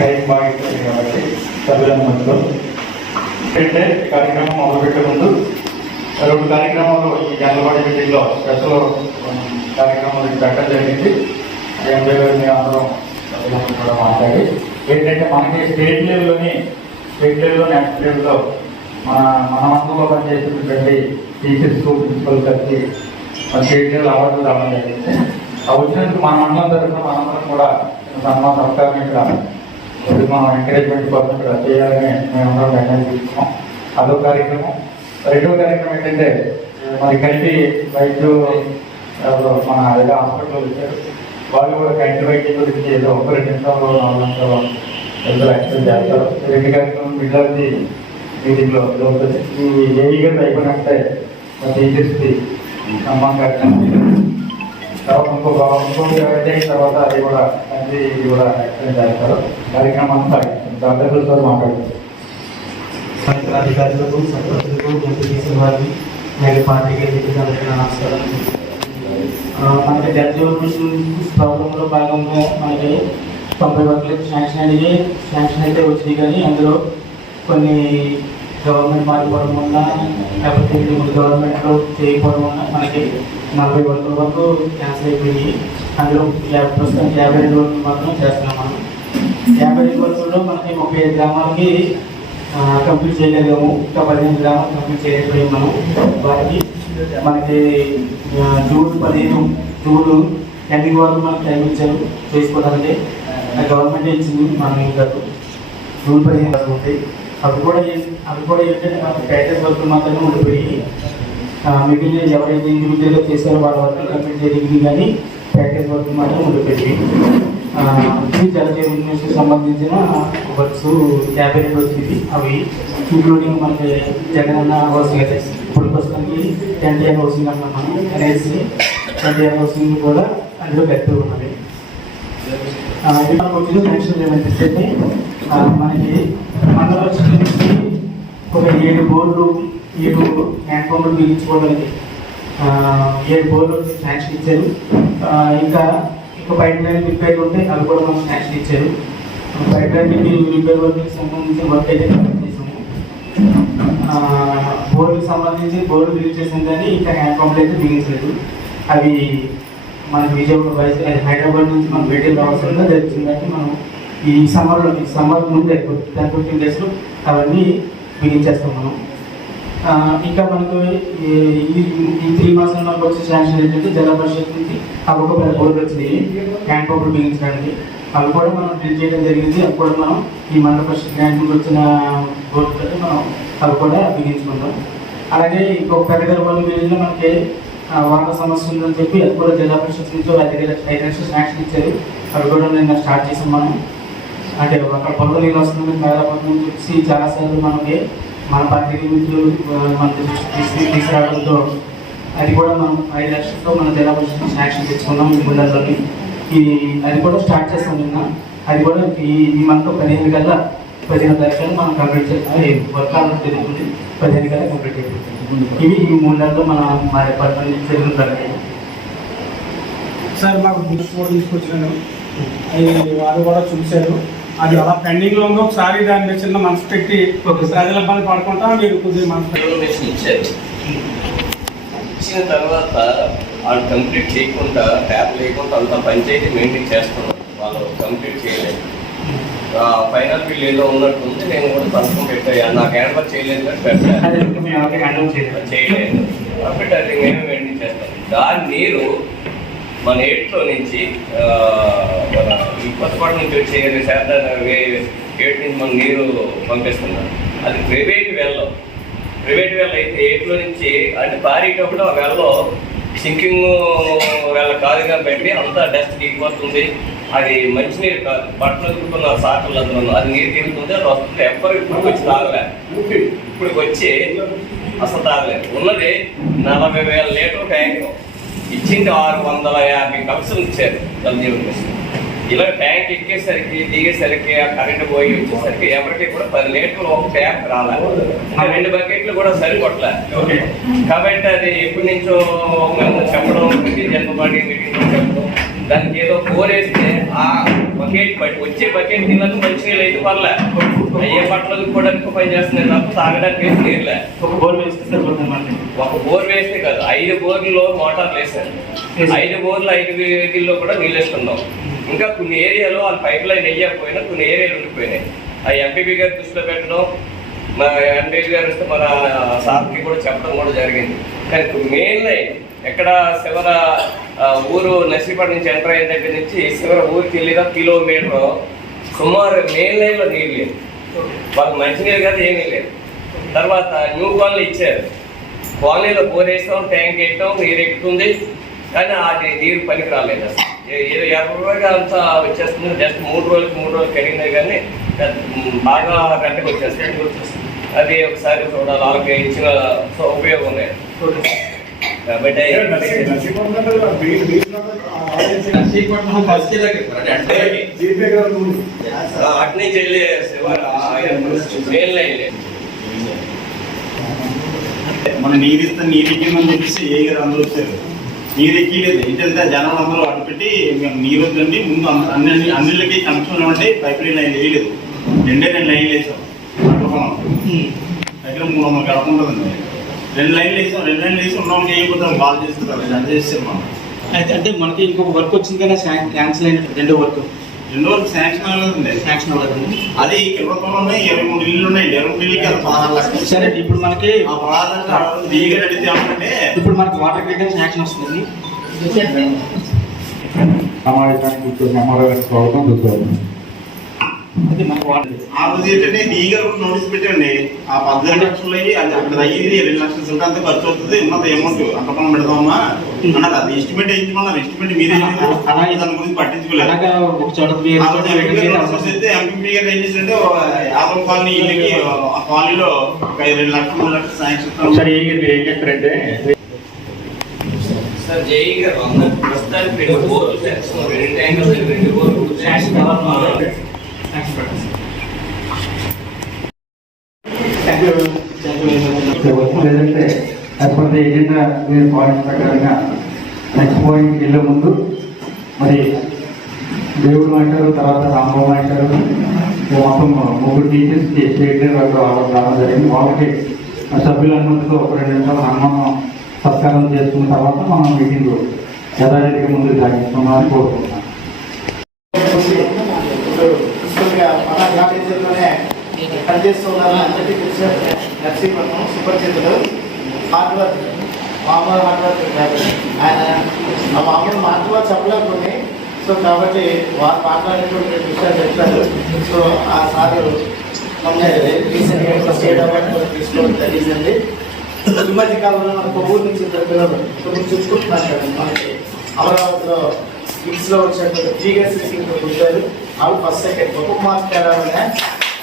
Time బాగా ఇస్తుంది కాబట్టి సభ్యులందరూ అంటే కార్యక్రమం మొదలుపెట్టే ముందు 2 కార్యక్రమాలు ఈ జనరల్ మీటింగ్లో స్పెషల్ కార్యక్రమాలు పెట్టడం జరిగింది. ఎంపీ గారు మీరు అందరం సభ్యులందరూ కూడా మాట్లాడి ఏంటంటే మనకి స్టేట్ లెవెల్లో నేషనల్ లెవెల్లో మన మంత్రుల్లో పనిచేసినటువంటి టీచర్స్ ప్రిన్సిపల్ కలిసి స్టేట్ లెవెల్ అవార్డులు రావడం జరిగింది. ఆ వచ్చినందుకు మన మండలం తరఫున మనందరం కూడా సన్మాన సత్కారం ఇక్కడ మనం ఎంకరేజ్మెంట్ కోసం ఇక్కడ చేయాలని మేమందరం నిర్ణయం తీసుకున్నాం. అదో కార్యక్రమం. రెండో కార్యక్రమం ఏంటంటే మరి కంటి వైద్యు మన ఏదో హాస్పిటల్లో వచ్చారు. వాళ్ళు కూడా కంటి వైద్యం గురించి ఏదో 1-2 నిమిషాలు 4 నిమిషాలు ఎంతో ఎక్స్ప్లెయిన్ చేస్తారు. 2 కార్యక్రమం మిగతాది మీటింగ్లో జరుగుతుంది. ఈ ఏఈ గారు అయిపోయినట్టే టీచర్స్కి సన్మాన కార్యక్రమం తర్వాత ఇంకొక తర్వాత అది కూడా కంటి ఇది కూడా ఎక్స్ప్లెయిన్ చేస్తారు. కార్యక్రమం అంతా అందరితో మాట్లాడుతారు. అధికారులకు సర్పంచులకు మంత్రి చేసిన వారిని మరియు పార్టీకి నమస్కారం. మనకి డెవలప్మెంట్ ప్రోగ్రాంలో భాగంగా మనకి 90 వర్కులకు శాంక్షన్ అయితే వచ్చింది. కానీ అందులో కొన్ని గవర్నమెంట్ మారిపోవడం వల్ల లేకపోతే గవర్నమెంట్లో చేయకపోవడం వల్ల మనకి 40 వర్కుల వరకు క్యాన్సిల్ అయిపోయి అందులో ప్రస్తుతం 52 వర్కులు మాత్రం చేస్తున్నాం. మనం 52 వర్కుల్లో మనకి 35 గ్రామాలకి కంప్లీట్ చేయగలిగాము. ఇంకా 15 గ్రామాలు కంప్లీట్ చేయలేకపోయాము. మనం వారికి మనకి జూన్ 15 ఎండింగ్ వరకు మనకి టైం ఇచ్చారు చేసుకోవడానికి. గవర్నమెంట్ ఇచ్చింది మనం ఇంకా జూన్ 15 వరకు ఉంటాయి. అవి కూడా ఏంటంటే మనకి ప్యాకేజ్ వర్క్ మాత్రమే ఉండిపోయి మిగిలిన ఎవరైతే ఇండివిజువల్గా చేశారో వాళ్ళ వర్క్ కంప్లీట్ చేయగలిగింది. కానీ ప్యాకేజ్ వర్క్ మాత్రం ఉండిపోయింది. జలజీవన్ మిషన్కి సంబంధించిన వర్క్స్ 52 వచ్చింది. అవి ఇంక్లూడింగ్ మనకి జగనన్న హౌసింగ్ అయితే ఇప్పుడు ప్రస్తుతానికి 10 ఇయర్ హౌసింగ్ అన్నాం మనం అనేసి 10 ఇయర్ హౌసింగ్ కూడా అందులో గట్టి ఉన్నది. మనకు వచ్చిన నెక్స్ట్ ఏమంటే మనకి మండల నుంచి ఒక 7 బోర్లు 7 హ్యాండ్ పంపులు బిగించుకోవడానికి 7 బోర్లు శాంక్షన్ ఇచ్చారు. ఇంకా పైప్ లైన్ రిపేర్ ఉంటే అవి కూడా మనం శాంక్షన్ ఇచ్చారు. పైప్ లైన్ రిపేర్ వర్క్కి సంబంధించిన వర్క్ అయితే కంప్లీట్ చేసాము. బోర్డుకి సంబంధించి బోర్డు బిల్ చేసాం కానీ ఇంకా హ్యాండ్ పంపులు అయితే బిగించలేదు. అవి మనకి విజయవాడ హైదరాబాద్ నుంచి మనం బయటకు రావాల్సిందిగా జరిగిందంటే మనం ఈ సమ్మర్ ముందే 10-15 డేస్లో అవన్నీ బిగించేస్తాం మనం. ఇంకా మనకు ఈ 3 మాసం మనకు వచ్చే శాంక్షన్ ఏంటంటే జిల్లా పరిషత్ నుంచి అవి ఒక 10 బోర్డులు వచ్చినాయి హ్యాండ్ పంపులు బిగించడానికి. అవి కూడా మనం బిల్ చేయడం జరిగింది. అవి కూడా మనం ఈ మండల పరిషత్ గ్రాంట్ నుంచి వచ్చిన బోర్డులతో మనం అవి కూడా బిగించుకుంటాం. అలాగే ఇంకొక పెద్దగరపల్లి విలేజ్లో మనకి వాటర్ సమస్య ఉందని చెప్పి అది కూడా జిల్లా పరిషత్ నుంచి 5 లక్షలు శాంక్షన్ ఇచ్చారు. అవి కూడా నేను స్టార్ట్ చేసాం మనం. అంటే అక్కడ పొలం నీళ్ళు వస్తుంది మేళపట్నం నుంచి వచ్చి చాలాసార్లు మనకి మన పార్టీ మిత్రులు మన తీసుకురావడంతో అది కూడా మనం 5 లక్షలతో మన జిల్లా పరిషత్ శాంక్షన్ తెచ్చుకున్నాం ఈ మండలంలోని. అది కూడా స్టార్ట్ చేస్తాం నిన్న. అది కూడా ఈ మంత్ 15 తారీఖున మనం కంప్లీట్ చేస్తాం. వర్క్ ఆర్డర్ జరుగుతుంది 15 కల్లా కంప్లీట్ అయిపోతుంది. ఇవి ఈ 3 నెలల్లో మా డిపార్ట్మెంట్ నుంచి జరుగుతుంది. సార్ మాకు బుక్స్ కూడా తీసుకొచ్చినాను. వారు కూడా చూశారు. అది అలా పెండింగ్లో ఉందో ఒకసారి దాని మీద చిన్న మనసు పెట్టి ప్రజల ఇబ్బంది పడకుండా మీరు కొద్దిగా మనసు ఇచ్చారు. ఇచ్చిన తర్వాత వాళ్ళు కంప్లీట్ చేయకుండా ట్యాప్ లేకుండా అంతా పంచాయతీ మెయింటైన్ చేస్తున్నారు. వాళ్ళు కంప్లీట్ చేయలేదు. ఫైనల్ బిల్ ఏదో ఉన్నట్టుంది. నేను కూడా సంతకం పెట్టాను. నాకు హ్యాండ్ వర్క్ చేయలేదు కానీ పెట్టలేదు చేయలేదు కాబట్టి అది నేను మెయింటైన్ చేస్తాను. దాని నీరు మన ఏట్లో నుంచి ఈ కొత్తపాటు నుంచి వచ్చే శాతం 8 నుంచి మన నీరు పంపిస్తున్నాం. అది ప్రైవేట్ వెల్లో అయితే ఏట్లో నుంచి అంటే పారేటప్పుడు ఆ వెల్లో సింకింగ్ వేళ కాదుగా పెట్టి అంతా డస్ట్ దిగిపోతుంది. అది మంచినీరు కాదు. బట్టలు ఎదుర్కొన్న సాకులు అందులో అది నీరు తిరుగుతుంది. అది వస్తుంది. ఎవ్వరు ఇప్పుడు వచ్చి తాగలేదు. ఇప్పుడు వచ్చి అసలు తాగలేదు. ఉన్నది 40,000 లీటర్ ట్యాంక్ ఇచ్చింది. 650 కప్సులు ఇచ్చారు జలజీవన్ మిషన్. ఇలా ట్యాంక్ ఎక్కేసరికి దిగేసరికి ఆ కరెంట్ పోయి వచ్చేసరికి ఎవరికి కూడా 10 లీటర్లు ఒక ట్యాంక్ రాలేదు. 2 బకెట్లు కూడా సరిపడలేదు. కాబట్టి అది ఎప్పటి నుంచో చెప్పడం జన్మబాడి మీటింగ్లో చెప్పడం దానికి ఏదో కోరేస్తే ఆ వచ్చే బకెట్ నీళ్ళకు మంచినీళ్ళు అయితే పర్లే, అయ్యే బట్టలు కూడా పని చేస్తున్నాయి తప్ప తాగడానికి ఏం నీరులే. ఒక బోర్ వేస్తే సరిపోతుంది మనకి. ఒక బోర్ వేస్తే కాదు, 5 బోర్లలో మోటార్లు వేసారు. 5 బోర్లు 5 వీటిల్లో కూడా నీళ్ళు వేస్తున్నాం. ఇంకా కొన్ని ఏరియాలో వాళ్ళు పైప్ లైన్ వేయకపోయినా కొన్ని ఏరియాలు ఉండిపోయినాయి. ఆ ఎంపీపీ గారు దృష్టిలో పెట్టడం, మా ఎంపీ గారు వస్తే మన సార్కి కూడా చెప్పడం కూడా జరిగింది. కానీ మెయిన్ లైన్ ఎక్కడ శివర ఊరు నర్సీపట్నం నుంచి ఎంటర్ అయిన దగ్గర నుంచి శివర ఊరికి వెళ్ళిన కిలోమీటర్ సుమారు మెయిన్ లైన్లో నీళ్ళు లేదు. వాళ్ళకి మంచినీళ్ళు కాదు, ఏమీ లేదు. తర్వాత న్యూ కాలనీ ఇచ్చారు, కాలనీలో బోర్ వేస్తాం, ట్యాంక్ వేస్తాం, నీరు ఎక్కుతుంది, కానీ అది నీరు పనికి రాలేదు. అసలు ఏదో 50 రూపాయలు అంతా వచ్చేస్తుంది. జస్ట్ 3 రోజులు కడిగినాయి, కానీ బాగా గంటకు వచ్చేస్తుంది. అది ఒకసారి చూడాలి, వాళ్ళకి ఇచ్చిన ఉపయోగం ఉన్నాయి కాబట్టి. అటు నుంచి వెళ్ళే మెయిన్ లైన్ మన నీరు ఇస్తే నీరు ఎక్కిందని చెప్పేసి ఏ గారు అందరూ వచ్చారు. నీరు ఎక్కిలేదు, ఏంటంటే జనాలు అందరూ అడ్డు పెట్టి మేము నీరు వద్దండి, ముందు అన్నిళ్ళకి కనెక్షన్ ఇవ్వండి, పైప్ లైన్ వేయలేదు. 2 లైన్లు వేసాం. దగ్గర 300 గడప ఉంటుందండి. 2 లైన్లు వేసాం. 2 లైన్లు వేసి ఉన్నవాళ్ళకి వేయకపోతాం, కాల్ చేస్తారు. అది చేస్తాం మనం. అయితే అంటే మనకి ఇంకొక వర్క్ వచ్చింది కానీ క్యాన్సిల్ అయిన రెండో వర్క్ శాంక్షన్ అవ్వలేదండి. శాంక్షన్ అవ్వలేదు. అది కిలోమీటర్లు ఉన్నాయి, 23 ఇళ్ళు ఉన్నాయి. 23 ఇళ్ళకి 16 లక్షలు. సరే, ఇప్పుడు మనకి ఆ 16 లక్షలు దిగా అడిగితే ఏమంటే ఇప్పుడు మనకి వాటర్ గ్రిడ్ శాంక్షన్ వస్తుంది. సమావేశానికి కూర్చొని ఎంఆర్ఓ గారికి స్వాగతం చూసుకోవాలి. అది మనకి వాటర్ ఆ రోజు ఏంటంటే దిగా నోటీస్ పెట్టండి. ఆ 18 లక్షలు అయ్యి అది అక్కడ అయ్యింది 2 లక్షల సిల్క్ అంతా ఖర్చు అవుతుంది, ఉన్నత అమౌంట్ అంత పని పెడదామా అన్నారు. అది ఎస్టిమేట్ వేయించుకున్నారు. ఎస్టిమేట్ మీరే అలాగే దాని గురించి పట్టించుకోలేదు. ఒక చోట ఎంపీ గారు ఏం చేసిందంటే యాదవ్ కాలనీ ఇళ్ళకి ఆ కాలనీలో 2 లక్షలు 3 లక్షలు శాంక్షన్. ఒకసారి మీరు ఏం చెప్పారంటే సార్ జై గారు ప్రస్తుతానికి 2 బోర్లు చేస్తున్నాం. 2 ట్యాంకులు 2 బోర్లు శాంక్షన్ కావాలి. లేదంటే లేకపోతే ఏజెండా మీరు పాయింట్ ప్రకారంగా నెక్స్ట్ పాయింట్కి వెళ్ళే ముందు మరి దేవుడు అంటారు, తర్వాత రాంబాబు అంటారు, మొత్తం 3 టీచర్స్కి స్టేట్ లెవెల్ రావడం జరిగింది. వాళ్ళకి సభ్యులందరితో ఒక 2 నిమిషాలు సన్మానం సత్కారం చేసుకున్న తర్వాత మనం మీటింగ్ యథారీతిగా ముందుకు సాగిస్తున్నామని కోరుకుంటున్నాం. మన కాలేజీలోనే పనిచేస్తున్నారు అందరికీ తెలిసిన నర్సీపట్నం సుపరిచితులు. హార్డ్ వర్క్, మామూలు హార్డ్ వర్క్ కాదు ఆయన. ఆ మామూలు మాటలో చెప్పలేకపోతే సో కాబట్టి వారు మాట్లాడేటువంటి విషయాలు చెప్తారు. సో ఆ సార్ మమ్మల్ని రీసెంట్గా స్టేట్ అవార్డు కూడా తీసుకోవడం జరిగిందండి. ఈ మధ్య కాలంలో మన కొవ్వూరు నుంచి 2 పిల్లలు ఇప్పుడు చూసుకుంటున్నారు కదా, మనకి అమరావతిలో కిడ్స్లో వచ్చినటువంటి 3 గేస్ వచ్చారు. వాళ్ళు ఫస్ట్ సెకండ్ ఒక్కొక్క మార్క్స్ తేడాలనే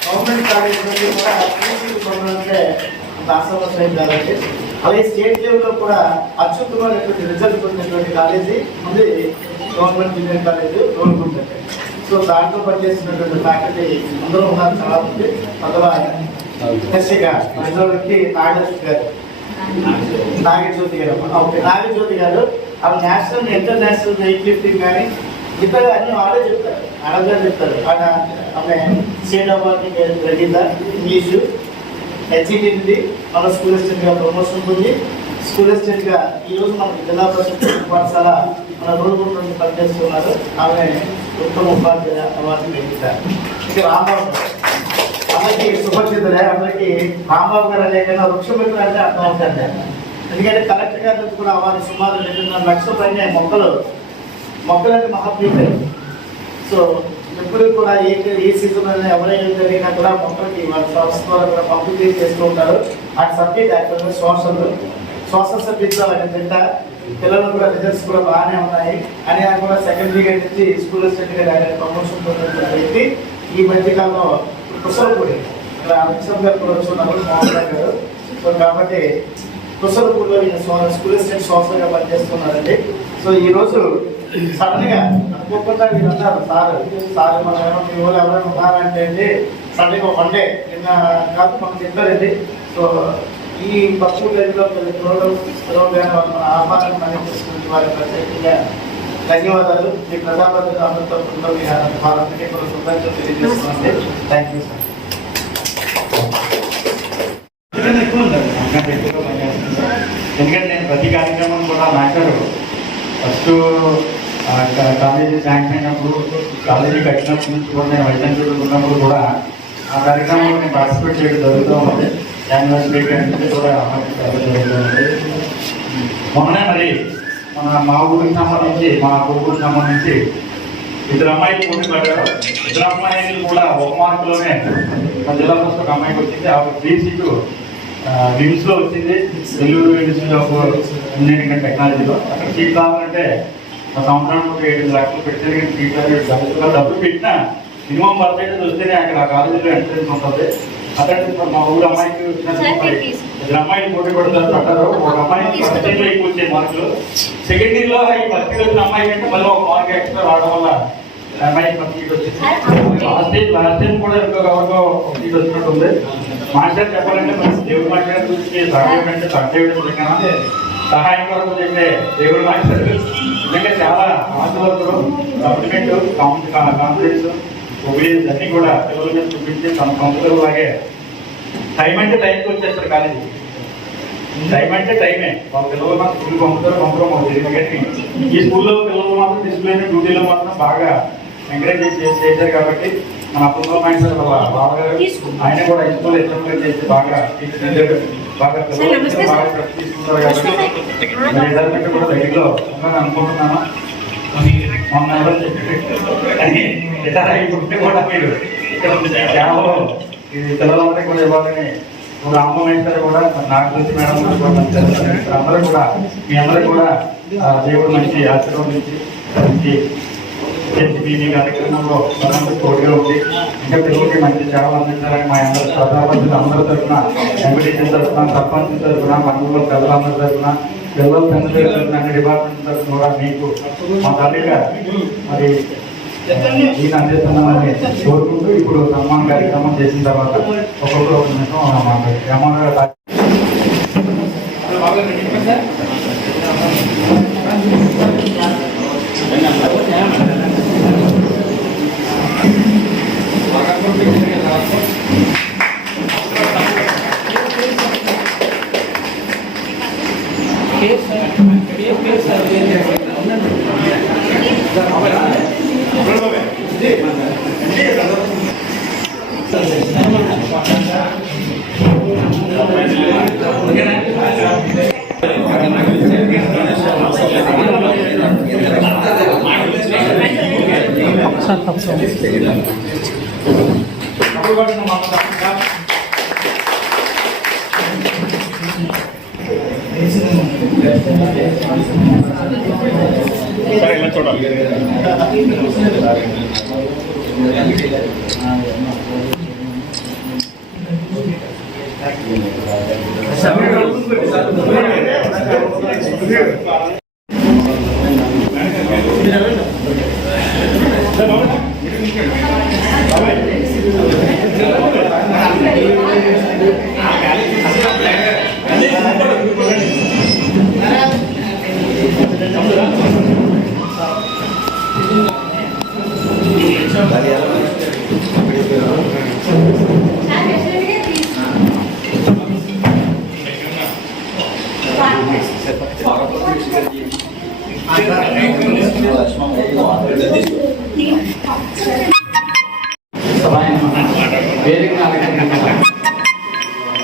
గవర్నమెంట్ కాలేజ్ నుండి కూడా పొందాలంటే అంత ఆసమస్యం కాదండి. అలాగే స్టేట్ లెవెల్లో కూడా అత్యుత్తమైనటువంటి రిజల్ట్ పొందినటువంటి కాలేజీ ఉంది గవర్నమెంట్ జూనియర్ కాలేజ్ రోడ్కుంటే. సో దాంట్లో పనిచేసినటువంటి ఫ్యాకల్టీ అందరూ ఉన్నారు, చాలా మంది. అందులో ఎస్సీగా రిజర్వ్కి నాగజ్యోతి గారు ఓకే నాగజ్యోతి గారు ఆమె నేషనల్ ఇంటర్నేషనల్ వెయిట్ లిఫ్టింగ్ కానీ ఇతర అన్ని వాళ్ళే చెప్తారు, అడగా చెప్తారు. ఆమె స్టేట్ అవార్డు రెడ్డిదా ఇంగ్లీషు హెచ్ఈటీ మన స్కూల్ అసిస్టెంట్గా ప్రమోషన్ ఉంది. స్కూల్ అసిస్టెంట్గా ఈరోజు మనకి జిల్లా పరిషత్ పాఠశాల మన రోడ్డు నుండి పనిచేస్తున్నారు. ఆమె ఉత్తమ ఉపాధ్యాయ అవార్డు గ్రహీతారు. ఇక రాంబాబు గారు అందరికీ సుపరిచితులే. అందరికీ రాంబాబు గారు అనే కన్నా వృక్షమిత్రులు అంటే అర్థం అవుతుంది. ఎందుకంటే కలెక్టర్ గారి నుంచి కూడా అవార్డు సుమారు 2.5 లక్షల పైన మొక్కలంటే మహాప్రీతి. సో ఎప్పుడు కూడా ఏ సీజన్ అయినా ఎవరైనా జరిగినా కూడా మొక్కలకి వాళ్ళ సంస్థ ద్వారా కూడా పంపిణీ చేస్తూ ఉంటారు. ఆ సబ్జెక్ట్ యాక్చువల్గా సోషల్ సబ్జెక్ట్లో తింటా పిల్లలు కూడా రిజల్ట్స్ కూడా బాగానే ఉన్నాయి అని ఆయన కూడా సెకండరీ నుంచి స్కూల్ అసిస్టెంట్గా ఆయన ప్రమోషన్ పొందిన వ్యక్తి. ఈ మధ్యకాలంలో కుసలపూడి ఇలా అమిత్సర్ గారు కూడా వచ్చున్నారు, మోహన్ గారు. సో కాబట్టి కుసలపూడిలో స్కూల్ అసిస్టెంట్ సోషల్గా పనిచేస్తున్నారండి. సో ఈరోజు సడన్గా అనుకోకుండా మీరు అన్నారు సార్ మన మీ ఊళ్ళో ఎవరైనా ఉన్నారంటే అండి సడన్గా 1 డే నిన్న కాదు మనకు చెప్పారండి. సో ఈ పప్పు గదిలో మన ఆహ్వానం అనేది వారి ప్రత్యేకంగా ధన్యవాదాలు. మీ ప్రజాప్రతినిధి అమృతత్వంతో మీ వారందరికీ కూడా శుభాకాంక్షలు తెలియజేస్తున్నాండి. Thank you sir. ఎందుకంటే నేను ప్రతి కార్యక్రమం కూడా మాట్లాడు ఫస్ట్ కాలేజీ శాంక్షన్ అయినప్పుడు కాలేజీ కట్టినప్పటి నుంచి కూడా నేను వైద్యులు ఉన్నప్పుడు కూడా ఆ కార్యక్రమంలో నేను పార్టిసిపేట్ చేయడం జరుగుతూ ఉంది. యానివర్సరీ అంటే కూడా జరుగుతూ ఉంది. మొన్ననే మరి మా ఊరికి సంబంధించి మా ఊరికి సంబంధించి ఇద్దరు అమ్మాయిలు పోటీ పడ్డారు. ఇద్దరు అమ్మాయిలు కూడా ఒక మార్కులోనే మా జిల్లా ఫస్ట్ ఒక అమ్మాయికి వచ్చింది. ఆ 3 సీటు నిమ్స్లో వచ్చింది, Nellore university of engineering and టెక్నాలజీలో. అక్కడ సీట్ కావాలంటే మా సంవత్సరానికి ఒక 7 లక్షలు పెడితే సీట్ డబ్బులు పెట్టినా మినిమం పర్సెంటేజ్ వస్తేనే అక్కడ ఆ కాలేజీలో ఎంట్రెన్స్ ఉంటుంది. అక్కడ మా ఊరు అమ్మాయికి వచ్చిన ఇద్దరు అమ్మాయిలు పోటీ పడ్డారు. ఒక అమ్మాయికి ఫస్ట్ ఇయర్లో ఎక్కువ వచ్చే మార్కులు, సెకండ్ ఇయర్లో ఈ ఫస్ట్ ఇయర్ వచ్చిన అమ్మాయి కంటే మళ్ళీ ఒక మార్క్ ఎక్స్ట్రా రావడం వల్ల అమ్మాయికి ఫస్ట్ సీట్ వచ్చింది. లాస్ట్ టైం కూడా ఎవరికో సీట్ వచ్చినట్టు ఉంది. మాస్టర్ చెప్పాలంటే మన దేవుడు మాస్టర్ గురించి సహాయం సహాయం కొరకు చెప్పే దేవుడు మాస్టర్ నిజంగా చాలా ఆశవర్కుడు, కమిట్మెంట్, కాన్ఫిడెన్స్, ఒబీడియన్స్ అన్నీ కూడా పిల్లల మీద చూపించి తన సంస్థలు లాగే టైం అంటే టైంకి వచ్చేస్తారు కాలేజీ. టైం అంటే టైమే. వాళ్ళ పిల్లలు మాత్రం స్కూల్ పంపడం మాకు తెలియదు. కానీ ఈ స్కూల్లో పిల్లలు మాత్రం డిసిప్లిన్ డ్యూటీలో మాత్రం బాగా ఎంకరేజ్ చేశారు. కాబట్టి మన అప్పుడు మాస్టర్ వాళ్ళ బావగారు ఆయన కూడా స్కూల్ ఎగ్జాంపుల్ చేసి బాగా తీర్చిదిద్దారు. బాగా పిల్లలు బాగా తీసుకుంటారు. కాబట్టి రిజల్ట్ కూడా దగ్గరలో ఉందని అనుకుంటున్నాను. మొన్న ఎవరో చెప్పి ఇప్పుడు కూడా మీరు కేవలం ఇది పిల్లలందరికీ కూడా ఇవ్వాలని రామ మేస్తారు కూడా నాకు తెలిసి మేడం అందరూ కూడా మీ అందరూ కూడా దేవుడు మంచి ఆశీర్వదించి మీ కార్యక్రమంలో తోడుగా ఉంది. ఇంకా పిల్లలకి మంచి సేవలు అందించాలని మా అందరూ ప్రజాపతిని అందరి తరఫున, ఎంపీటీసీ తరఫున, సర్పంచ్ తరఫున, మండలంలో ప్రజలందరి తరఫున, పిల్లల తండ్రి తరఫున, అన్ని డిపార్ట్మెంట్ తరఫున కూడా మీకు మా తల్లిగా మరి ఈయన అందిస్తున్నామని కోరుకుంటూ ఇప్పుడు సన్మాన కార్యక్రమం చేసిన తర్వాత ఒక్కొక్కరు ఒక నిమిషం మాట్లాడారు.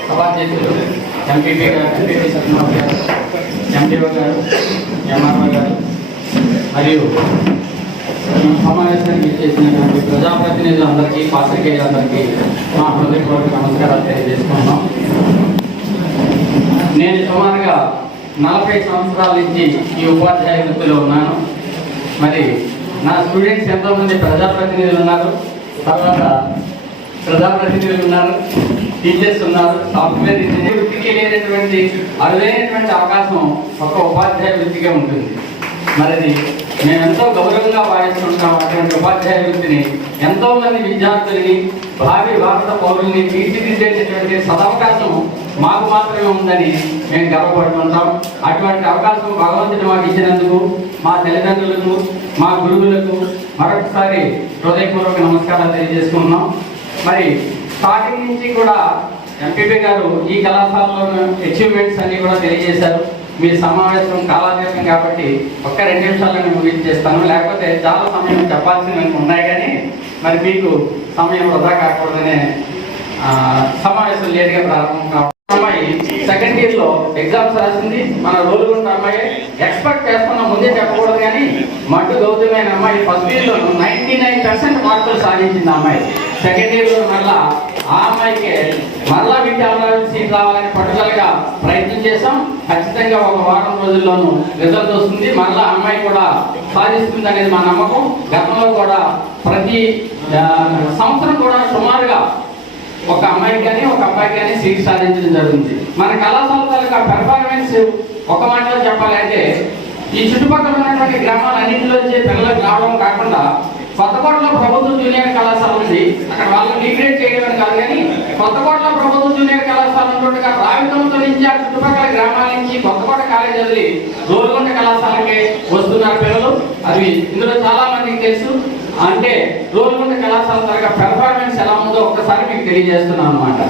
సభాధ్యక్షులు ఎంపీపీ గారు, ఎంపీపీ సత్యనారాయణ గారు, ఎంపీఓ గారు, ఎంఆర్ఓ గారు మరియు సమావేశానికి చేసినటువంటి ప్రజాప్రతినిధులందరికీ, పాత్రికేయులందరికీ మా హృదయపూర్వక నమస్కారాలు తెలియజేస్తున్నాం. నేను సుమారుగా 40 సంవత్సరాల నుంచి ఈ ఉపాధ్యాయ వృత్తిలో ఉన్నాను. మరి నా స్టూడెంట్స్ ఎంతోమంది ప్రజాప్రతినిధులు ఉన్నారు, తర్వాత ప్రజాప్రతినిధులు ఉన్నారు, టీచర్స్ ఉన్నారు, సాఫ్ట్వేర్ ఇంజనీర్. వృత్తికి లేనటువంటి అరుదైనటువంటి అవకాశం ఒక ఉపాధ్యాయ వృత్తికే ఉంటుంది. మరి మేము ఎంతో గౌరవంగా భావిస్తుంటాం. అటువంటి ఉపాధ్యాయ వృత్తిని ఎంతో మంది విద్యార్థుల్ని భావి భారత పౌరుల్ని తీర్చిదిద్దేటటువంటి సదవకాశం మాకు మాత్రమే ఉందని మేము గర్వపడుతుంటాం. అటువంటి అవకాశం భగవంతుడు మాకు ఇచ్చినందుకు మా తల్లిదండ్రులకు, మా గురువులకు మరొకసారి హృదయపూర్వక నమస్కారాలు తెలియజేసుకుంటున్నాం. మరి స్టార్టింగ్ నుంచి కూడా ఎంపీపీ గారు ఈ కళాశాలలో అచీవ్మెంట్స్ అన్ని కూడా తెలియజేశారు. మీ సమావేశం కాలాతీతం కాబట్టి ఒక్క 2 నిమిషాల్లో నేను ముగించేస్తాను, లేకపోతే చాలా సమయం చెప్పాల్సినవి ఉన్నాయి. కానీ మరి మీకు సమయం వృధా కాకూడదనే సమావేశం లేట్గా ప్రారంభం కావాలి. అమ్మాయి సెకండ్ ఇయర్ లో ఎగ్జామ్స్ రాసింది. మన రోలుగుంట అమ్మాయి ఎక్స్పెక్ట్ చేస్తున్నా, ముందే చెప్పకూడదు కానీ మట్టు గౌతమైన అమ్మాయి ఫస్ట్ ఇయర్ లో 99% మార్కులు సాధించింది. అమ్మాయి సెకండ్ ఇయర్ లో మళ్ళా ఆ అమ్మాయికి మరలా విద్యాలయాలు సీట్ రావాలని పట్టుదలగా ప్రయత్నం చేశాం. ఖచ్చితంగా ఒక వారం రోజుల్లోనూ రిజల్ట్ వస్తుంది. మరలా అమ్మాయి కూడా సాధిస్తుంది అనేది మా నమ్మకం. గతంలో కూడా ప్రతి సంవత్సరం కూడా సుమారుగా ఒక అమ్మాయికి కానీ ఒక అబ్బాయికి కానీ సీట్ సాధించడం జరుగుతుంది. మన కళాశాల తాలూకా పెర్ఫార్మెన్స్ ఒక మాటలో చెప్పాలంటే ఈ చుట్టుపక్కల ఉన్నటువంటి గ్రామాలన్నింటిలోంచి పిల్లలకు రావడం కాకుండా కొత్తకోటలో ప్రభుత్వ జూనియర్ కళాశాల ఉంది. అక్కడ వాళ్ళని డిగ్రేడ్ చేయడం కాదు, కానీ కొత్తకోటలో ప్రభుత్వ జూనియర్ కళాశాల ఉన్నట్టుగా రావితంతో నుంచి ఆ చుట్టుపక్కల గ్రామాల నుంచి కొత్తకోట కాలేజ్ వదిలి రోలుగుంట కళాశాలకి వస్తున్నారు పిల్లలు. అది ఇందులో చాలా మందికి తెలుసు. అంటే రోలుగుంట కళాశాల తరగ పెర్ఫార్మెన్స్ ఎలా ఉందో ఒక్కసారి మీకు తెలియజేస్తున్నాం అన్నమాట.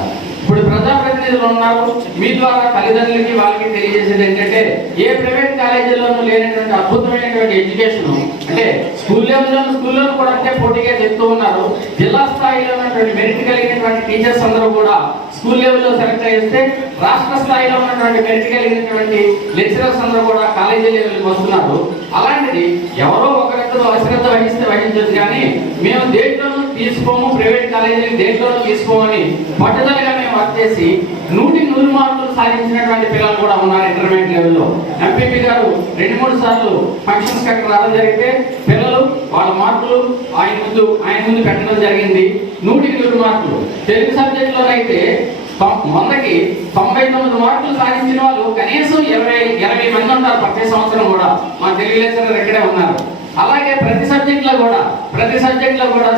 ఇప్పుడు ప్రజాప్రతినిధులు ఉన్నారు, మీ ద్వారా తల్లిదండ్రులకి వాళ్ళకి తెలియజేసేది ఏంటంటే ఏ ప్రైవేట్ కాలేజీల్లోనూ లేనటువంటి అద్భుతమైనటువంటి ఎడ్యుకేషన్ అంటే స్కూల్లోనూ కూడా అంతే పోటీగా చెప్తూ ఉన్నారు. జిల్లా స్థాయిలో ఉన్నటువంటి మెరిట్ కలిగినటువంటి టీచర్స్ అందరూ కూడా స్కూల్ లెవెల్లో సెలెక్ట్ చేస్తే రాష్ట్ర స్థాయిలో ఉన్నటువంటి మెరిట్ కలిగినటువంటి లెక్చరర్స్ అందరూ కూడా కాలేజీ లెవెల్కి వస్తున్నారు. అలాంటిది ఎవరో ఒకరిద్దరు అశ్రద్ధ వహించదు, కానీ మేము దేంట్లోనూ తీసుకోము, ప్రైవేట్ కాలేజీలకు దేంట్లోనూ తీసుకోమని పట్టుదలగా మేము వర్క్ చేసి 100 మార్కులు సాధించినటువంటి పిల్లలు కూడా ఉన్నారు. ఇంటర్మీడియట్ లెవెల్లో ఎంపీపీ గారు 2-3 సార్లు ఫంక్షన్స్ అక్కడ రావడం జరిగితే పిల్లలు వాళ్ళ మార్కులు ఆయన ముందు పెట్టడం జరిగింది. 100 మార్కులు. తెలుగు సబ్జెక్టులో అయితే 100కి 99 మార్కులు సాధించిన వాళ్ళు కనీసం 20 మంది ఉంటారు ప్రతి సంవత్సరం కూడా. మా తెలుగు లెక్చరర్ ఇక్కడే ఉన్నారు. అలాగే ప్రతి సబ్జెక్ట్ లో కూడా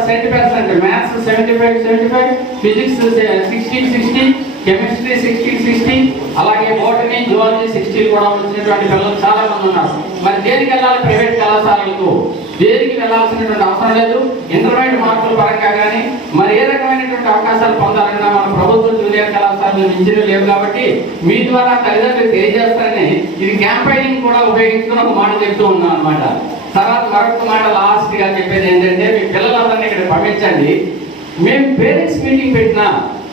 70%, మ్యాథ్స్ 75, ఫిజిక్స్ 60, కెమిస్ట్రీ 60, అలాగే బోటనీ, జువాలజీ 60 కూడా వచ్చినటువంటి పిల్లలు చాలా మంది ఉన్నారు. మరి దేనికి వెళ్ళాలి? ప్రైవేట్ కళాశాలలకు దేనికి వెళ్ళాల్సినటువంటి అవసరం లేదు. ఇంటర్మీడియట్ మార్కుల పరంగా కానీ మరి ఏ రకమైనటువంటి అవకాశాలు పొందాలన్నా మన ప్రభుత్వ జూనియర్ కళాశాలలు మించినవి లేవు. కాబట్టి మీ ద్వారా తల్లిదండ్రులకు తెలియజేస్తారని ఇది క్యాంపైనింగ్ కూడా ఉపయోగించుకుని ఒక మాట చెప్తూ ఉన్నాం అన్నమాట. తర్వాత మరొక మాట లాస్ట్ గా చెప్పేది ఏంటంటే, మీ పిల్లలందరినీ ఇక్కడ పంపించండి. మేము పేరెంట్స్ మీటింగ్ పెట్టినా,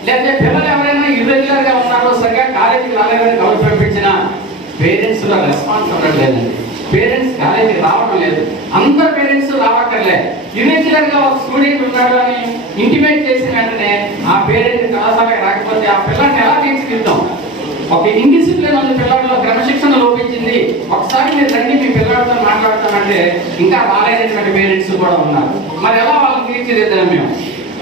లేకపోతే పిల్లలు ఎవరైనా ఇర్రెగ్యులర్ గా ఉన్నారో సరిగా కాలేజీకి రాలేదని గౌరవ పంపించినా పేరెంట్స్ లో రెస్పాన్స్ అవ్వట్లేదండి. పేరెంట్స్ కాలేజీకి రావడం లేదు. అందరు పేరెంట్స్ రావక్కర్లే. ఇర్రెగ్యులర్ గా ఒక స్టూడెంట్ ఉన్నాడు అని ఇంటిమేట్ చేసిన వెంటనే ఆ పేరెంట్ కళాశాలకు రాకపోతే ఆ పిల్లల్ని ఎలా తీర్చిదిద్దాం? ఒక ఇండిసిప్లిన్ ఉంది పిల్లల్లో, క్రమశిక్షణ లోపించింది, ఒకసారి మీరు రండి మీ పిల్లలతో మాట్లాడతామంటే ఇంకా రాలేనటువంటి పేరెంట్స్ కూడా ఉన్నారు. మరి ఎలా వాళ్ళని తీర్చిదిద్దాం మేము?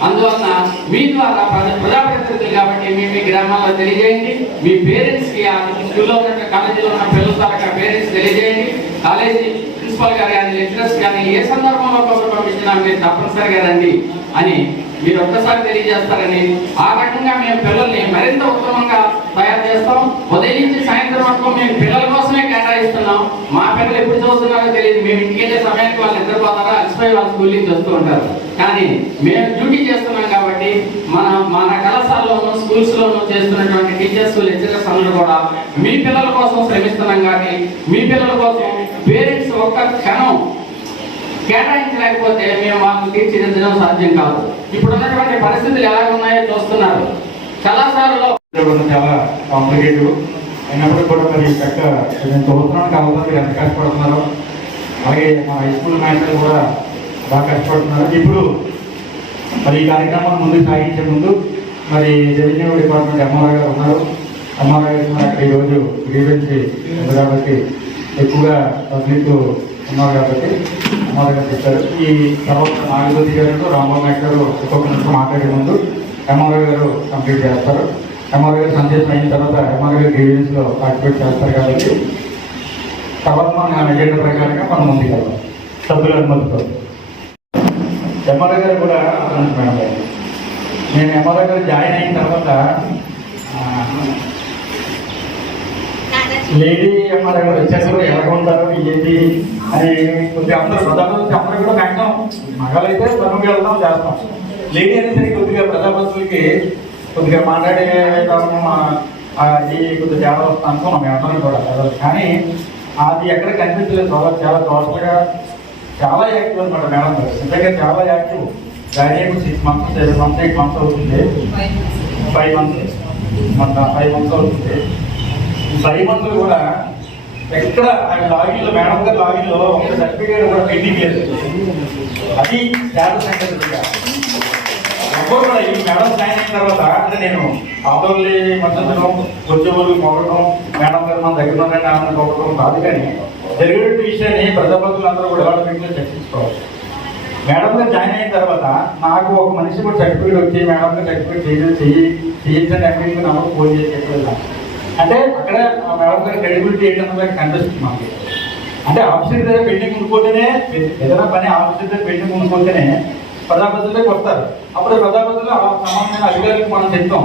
అందువలన మీ ద్వారా ప్రజాప్రతినిధులు కాబట్టి మీ గ్రామాల్లో తెలియజేయండి. మీ పేరెంట్స్ కి ఆ స్కూల్లో ఉన్న కాలేజీలో ఉన్న పిల్లల తరగతి పేరెంట్స్ తెలియజేయండి. కాలేజీ ప్రిన్సిపల్ గారు కానీ లెక్చరర్స్ కానీ ఏ సందర్భంలో కబురు పంపించినా మీరు తప్పనిసరిగా రండి అని మీరు ఒక్కసారి తెలియజేస్తారని, ఆ రకంగా మేము పిల్లల్ని మరింత ఉత్తమంగా తయారు చేస్తాం. ఉదయం నుంచి సాయంత్రం వరకు మేము పిల్లల కోసమే కేటాయిస్తున్నాం. మా పిల్లలు ఎప్పుడు చదువుతున్నారో తెలియదు. మేము ఇంటికి వెళ్ళే సమయానికి వాళ్ళు నిద్రపోతారా, అలసిపోయి వాళ్ళ స్కూల్ నుంచి వస్తూ ఉంటారు. కానీ మేము డ్యూటీ చేస్తున్నాం కాబట్టి మన కళాశాలలోనూ స్కూల్స్ లోనూ చేస్తున్నటువంటి టీచర్స్ లెక్చరర్స్ అందరూ కూడా మీ పిల్లల కోసం శ్రమిస్తున్నాం. కాబట్టి మీ పిల్లల కోసం పేరెంట్స్ ఒక్క క్షణం కేటాయించలేకపోతే మేము వాళ్ళని తీర్చిదిద్దడం సాధ్యం కాదు. ఇప్పుడు ఉన్నటువంటి పరిస్థితులు ఎలా ఉన్నాయో చూస్తున్నారు. కళాశాలలో చాలా కాంప్లికేటివ్ అయినప్పుడు కూడా మరి చక్క నేను చదువుతున్నాను కాబట్టి ఎంత కష్టపడుతున్నారు. అలాగే మా హై స్కూల్ మ్యాథ్స్ కూడా బాగా కష్టపడుతున్నారు. ఇప్పుడు మరి ఈ కార్యక్రమాన్ని ముందుకు సాగించే ముందు మరి రెవెన్యూ డిపార్ట్మెంట్ ఎంఆర్ఓ గారు ఉన్నారు. ఎంఆర్ఓ గారు అక్కడ ఈరోజు గ్రీవెన్స్ ఉంది కాబట్టి ఎక్కువగా పబ్లిక్ ఉన్నారు కాబట్టి ఎంఆర్ఓ గారు చెప్పారు. ఈ తర్వాత నాగజ్యోతి గారు రాంబాబు నాయుడు గారు ఒక్కొక్క నిమిషం మాట్లాడే ముందు ఎంఆర్ఓ గారు కంప్లీట్ చేస్తారు. ఎంఆర్ఓ గారు సందేశం అయిన తర్వాత ఎంఆర్ఓ గారు గ్రీవెన్స్లో పార్టిసిపేట్ చేస్తారు కాబట్టి తర్వాత మన ఎజెండా ప్రకారంగా మనం ముందుకు వెళ్దాం. సభ్యుల అనుమతితో ఎంఆర్ఓ గారు కూడా మేడం నేను ఎంఆర్ఓ గారు జాయిన్ అయిన తర్వాత లేడీ ఎంఆర్ఓ గారు వచ్చేసారు, ఎలా ఉంటారు ఏంటి అని కొద్దిగా అందరూ ప్రజాపతి అందరూ కూడా మ్యాక్సిమం మగాలైతే పనులు వెళ్తాం చేస్తాం. లేడీ అనేసరికి కొద్దిగా ప్రజాపతులకి కొద్దిగా మాట్లాడే అది కొద్దిగా తేడా వస్తుంది అనుకున్నాం మేము అందరం కూడా. కానీ అది ఎక్కడ కనిపించలేదు. చాలా తోటగా చాలా యాక్టివ్ అనమాట మేడం గారు. నిజంగా చాలా active. Join 6 months 7 months 8 months అవుతుంది, 5 months 5 months అవుతుంది. ఈ 5 months కూడా ఎక్కడ ఆయన లాగిన్లో మేడం గారు లాగిన్లో ఒక సర్టిఫికేట్ కూడా పెండింగ్ లేదు. అది స్టాటస్ అంటే ఎవ్వరు కూడా ఈ మేడం జాయిన్ అయిన తర్వాత అంటే నేను ఆదోళ్ళి మద్దతుడం వచ్చేవాళ్ళు పొగడం మేడం గారు మన దగ్గర ఉన్నారని ఆమె పొగడం కాదు. కానీ జరిగే విషయాన్ని ప్రజాపతులు అందరూ కూడా ఎవరి దగ్గర చర్చించుకోవాలి. మేడం గారు జాయిన్ అయిన తర్వాత నాకు ఒక మనిషి కూడా సర్టిఫికేట్ వచ్చి మేడం గారు సర్టిఫికేట్ చేయించండి ఎంపీకి నాకు ఫోన్ చేసి చెప్పలేదు. అంటే అక్కడ మేడం గారు క్రెడిబిలిటీ ఏంటన్నది కనిపిస్తుంది మాకు. అంటే ఆఫీసర్ దగ్గర పెండింగ్ ఉండిపోతేనే ఏదైనా పని ఆఫీసర్ దగ్గర పెండింగ్ ఉండిపోతేనే ప్రజాపతులకి వస్తారు. అప్పుడు ప్రజాపతులు సంబంధమైన అధికారులకు మనం చెప్తాం.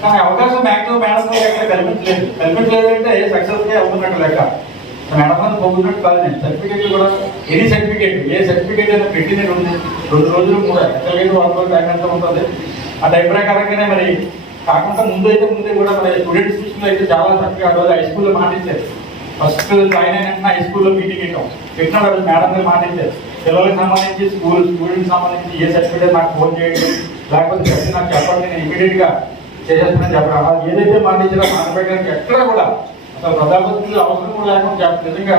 కానీ అవకాశం మ్యాక్సిమం మేడం గారు ఎక్కడ కల్పించలేదు అంటే సక్సెస్గా అవుతున్నట్టు లెక్క. మేడం గారు పోతున్నట్టు కాదు. నేను సర్టిఫికేట్లు కూడా ఎనీ సర్టిఫికేట్ ఏ సర్టిఫికేట్ అయినా పెట్టింది 2 రోజులు కూడా ఎక్కడలేదు వాళ్ళ టైం ఎంత ఉంటుంది. ఆ టైం ప్రకారంగానే మరి కాకుండా ముందే కూడా మరి స్టూడెంట్స్ విషయంలో అయితే చాలా చక్కగా ఆ రోజు హై స్కూల్లో మాటించారు. ఫస్ట్ జాయిన్ అయినా హై స్కూల్లో మీటింగ్ పెట్టినాడు. అది మేడం గారు మాటించారు. పిల్లలకు సంబంధించి స్టూడెంట్కి సంబంధించి ఏ సర్టిఫికేట్ నాకు ఫోన్ చేయండి, లేకపోతే చెప్పి నాకు చెప్పండి, నేను ఇమీడియట్గా చేసేస్తున్నాను చెప్పడం. అది ఏదైతే మాటించారో మాట్లాడడానికి ఎక్కడ కూడా అసలు ప్రజాపతులు అవసరం కూడా లేకుండా చెప్పి నిజంగా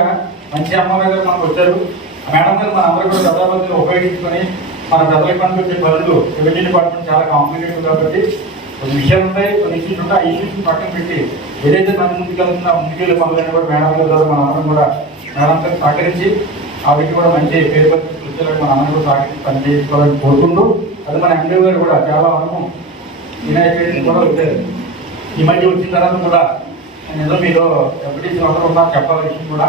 మంచి అమ్మగారు గారు మనకు వచ్చారు. మేడం గారు మన అందరూ కూడా ప్రజాపతిని ఉపయోగించుకొని మన ప్రజలకు పనికొచ్చే బదులు రెవెన్యూ డిపార్ట్మెంట్ చాలా కాంప్లికేటెడ్ కాబట్టి కొన్ని విషయాలు ఉంటాయి, కొన్ని ఇష్యూస్ ఉంటాయి. ఆ ఇష్యూస్ని పక్కన పెట్టి ఏదైతే మన ముందుకెళ్తున్నా ముందుకెళ్ళే పనులన్నీ కూడా మేడం గారు ద్వారా మన అందరం కూడా మేడం గారు సహకరించి ఆవిడకి కూడా మంచి పేరు పరిస్థితులు వచ్చేలాగా మన అందరూ కూడా సహకరించి పనిచేసుకోవాలని కోరుకుంటూ అది మన ఎండీ గారు కూడా చాలా అనుభవం వినాయకుడిని కూడా వచ్చారు. ఈ మధ్య వచ్చిన తర్వాత కూడా ఏదో మీరు ఎంపీటీసీ అందరూ ఉన్నారు చెప్పాలి విషయం కూడా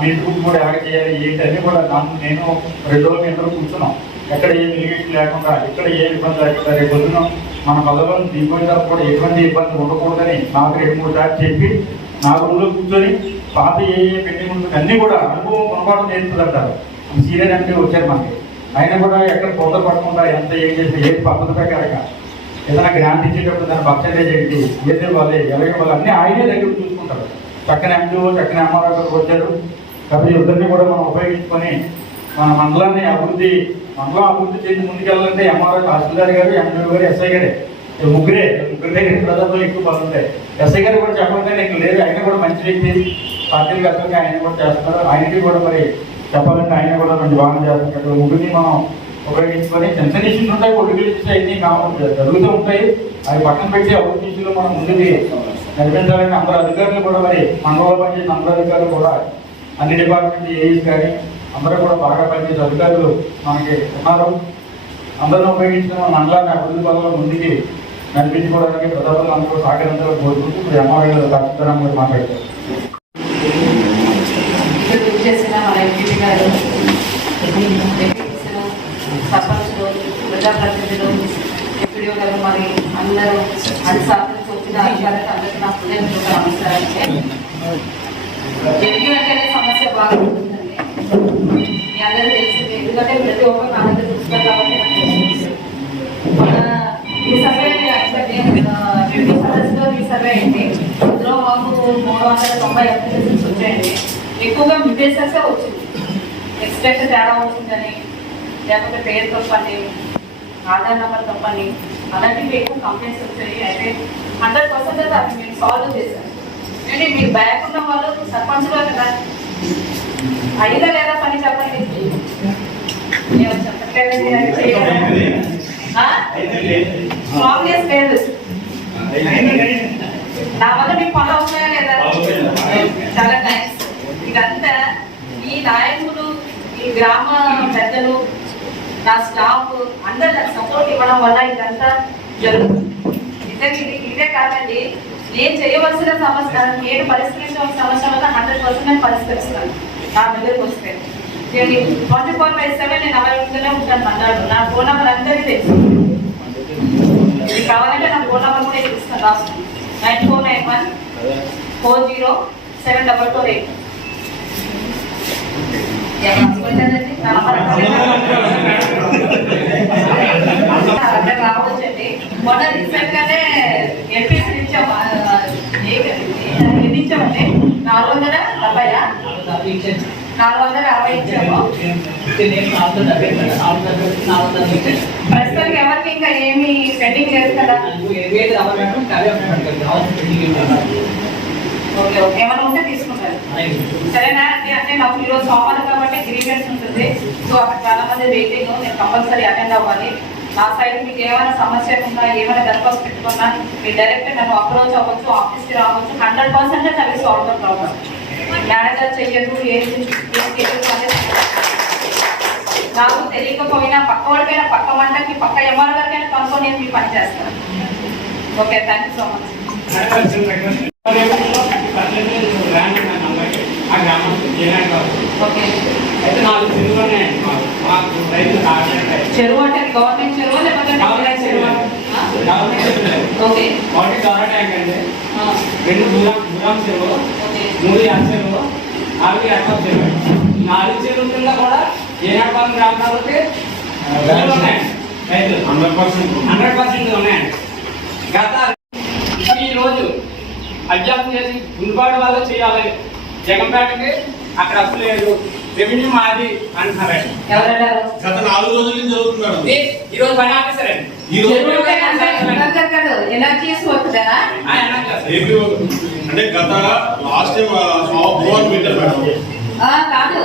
మీ ఇంటికి కూడా ఎలాగ చేయాలి ఏంటి అన్నీ కూడా నేను 2 రోజులు అందరూ కూర్చున్నాం. ఎక్కడ ఏ లిమిటేషన్ లేకుండా ఎక్కడ ఏ ఇబ్బంది లేకుండా రేపు పొద్దున మన పదవులను దిగిపోయిన తర్వాత కూడా ఎటువంటి ఇబ్బంది ఉండకూడదని నాకు 2-3 సార్లు చెప్పి నా రూమ్లో కూర్చొని పాత ఏ పెండింగ్ ఉంటుంది అన్నీ కూడా అనుభవం పొరపాటు నేర్పుతుంటారు. సీనియర్ ఎంపీ వచ్చారు మనకి. ఆయన కూడా ఎక్కడ పొంద పడకుండా ఎంత ఏం చేసి ఏది పద్ధతి ప్రకారంగా ఏదైనా గ్రాంట్ ఇచ్చేటప్పుడు దాని పర్సెంటేజ్ ఏంటి ఏది ఇవ్వాలి ఎలాగ వాళ్ళు అన్నీ ఆయనే దగ్గర చూసుకుంటారు. చక్కని ఎంపీఓ చక్కని ఎంఆర్ఓ గారు వచ్చారు. కాబట్టి ఇద్దరిని కూడా మనం ఉపయోగించుకొని మన మండలం అభివృద్ధి చేసి ముందుకెళ్ళాలంటే ఎంఆర్ఓ తహసీల్దార్ గారు ఎంపీఓ గారు ఎస్ఐ గారే ముగ్గురి దగ్గర ప్రజల్లో ఎక్కువ పనులు ఉంటాయి. ఎస్ఐ గారు కూడా చెప్పాలంటే నీకు లేదు. ఆయన కూడా మంచి వ్యక్తి, పార్టీకి అర్థంగా ఆయన కూడా చేస్తున్నారు. ఆయనకి కూడా మరి చెప్పాలంటే ఆయన కూడా మంచి బాగా చేస్తున్నారు. ముగ్గురిని మనం ఉపయోగించుకొని చిన్న ఇష్యూస్ ఉంటాయి, పొలిటికల్ ఇష్యూస్ అన్ని జరుగుతూ ఉంటాయి. అవి పక్కన పెట్టి అభివృద్ధి ఇష్యూలో మనం ముందుకి నడిపించాలని అందరూ అధికారులు కూడా మరి మండలంలో పనిచేసిన అందరూ అధికారులు కూడా అన్ని డిపార్ట్మెంట్ ఏఈస్ కానీ అందరూ కూడా బాగా పనిచేసే అధికారులు మనకి ఉన్నారు. అందరిని ఉపయోగించుకుని మన మండలాన్ని అభివృద్ధి పనుల్లో ముందుకి నడిపించుకోవడానికి ప్రజలు అందరూ సహకరించాలని కోరుకుంటూ ఇప్పుడు ఎంఆర్ఓ తహసీల్దార్ గారు మాట్లాడతారు. సర్పంచులు ప్రజాప్రతినిధులు ఎంపీడీఓ గారు మరి అందరూ అది సహకరించి వచ్చిన అధికారులకు అందరికీ నా హృదయపూర్వక నమస్కారం. ఎందుకంటే సమస్య బాగా ఉంటుందండి, మీ అందరికీ తెలిసింది. ఎందుకంటే ప్రతి ఒక్కరు నా దగ్గర చూస్తారు కాబట్టి మన ఈ సర్వే సదస్సులో ఈ సర్వే అయింది. అందులో మాకు 390 అప్లికేషన్స్ వచ్చాయండి. ఎక్కువగా మిస్టేక్సే వచ్చింది. ఎక్స్పెక్ట్ తేడా వచ్చిందని, లేకపోతే పేరు తప్పని, ఆధార్ నెంబర్ తప్పని, అలాంటివి ఎక్కువ కంప్లైంట్స్ వచ్చాయి. అయితే 100% అవి మేము సాల్వ్ చేశాం. అంటే మీరు బ్యాక్ ఉన్న వాళ్ళు సర్పంచ్లో కదా అడిగా లేదా పని చెప్పండి. నేను చెప్పట్లేదండి, స్ట్రాంగ్నెస్ లేదు. నా వల్ల మీకు పనులు అవుతున్నాయా లేదా? చాలా థ్యాంక్స్. ఇదంతా ఈ నాయకులు, ఈ గ్రామ పెద్దలు, నా స్టాఫ్ అందరు నాకు సపోర్ట్ ఇవ్వడం వల్ల ఇదంతా జరుగుతుంది. ఇదే కాదండి, నేను చేయవలసిన సమస్య, నేను పరిష్కరించవలసిన సమస్య వల్ల 100% నేను పరిష్కరిస్తాను నా దగ్గరకు వస్తే. 24/7 నేను అవైలబుల్గానే ఉంటాను. అన్నాడు నా ఫోన్ నెంబర్ అందరికీ తెలుసు. మీకు కావాలంటే నా ఫోన్ నెంబర్ కూడా ఇస్తాను, రాసుకోండి. 9491407448. అంటే రావచ్చండి. మొన్న రీసెంట్ గానే ఎంపీసీ ఇచ్చాము. ఎన్ని ఇచ్చామండి? 470 ఇచ్చాము. ప్రస్తుతానికి ఎవరికి ఇంకా ఏమి పెండింగ్ లేదు కదా? ఓకే ఓకే, ఏమైనా ఉంటే తీసుకుంటారు. సరేనా అండి? అంటే నాకు ఈరోజు సోమవారం కాబట్టి గ్రీవెన్స్ ఉంటుంది. సో అక్కడ చాలా మంది వెయిటింగ్. నేను కంపల్సరీ అటెండ్ అవ్వాలి. నా సైడ్ మీకు ఏమైనా సమస్య ఉన్నా, ఏమైనా దరఖాస్తు పెట్టుకున్నా మీరు డైరెక్ట్ నన్ను అప్రోచ్ అవ్వచ్చు, ఆఫీస్కి రావచ్చు. 100% సర్వీస్ అవుతుంది ప్రాబ్లం. మేనేజర్ చెయ్యదు, ఏది నాకు తెలియకపోయినా పక్క వాడికైనా, పక్క మంటకి, పక్క ఎంఆర్ గారికైనా కనుక్కొని నేను మీకు పని చేస్తాను. Okay, thank you so much. Okay, చెరువు అంటే గవర్నమెంట్ చెరువు లేకపోతే చెరువు? ఓకే, 2 దూరం చెరువు, 3 చెరువు, 4 ఎక్కడ చెరువు. 4 చెరువుల కింద కూడా ఏనాడుపాలెం గ్రామాలకి ఉన్నాయండి రైతులు. 100% ఉన్నాయండి. గత ఈ రోజు అడ్జస్ట్ చేసి గుంపాడు వాళ్ళు చేయాలి. జగంపేటకి అక్కడ అప్పు లేదు, రెవెన్యూ మాది అంటున్నారండి. ఎవరన్నారు? గత 4 రోజుల నుంచి జరుగుతున్నాడు. ఈ రోజు పని ఆఫీసరండి. ఎనర్జీస్ వర్క్దా? అంటే గత లాస్ట్ టైం గోవన్ మీటర్ మేడం కాదు,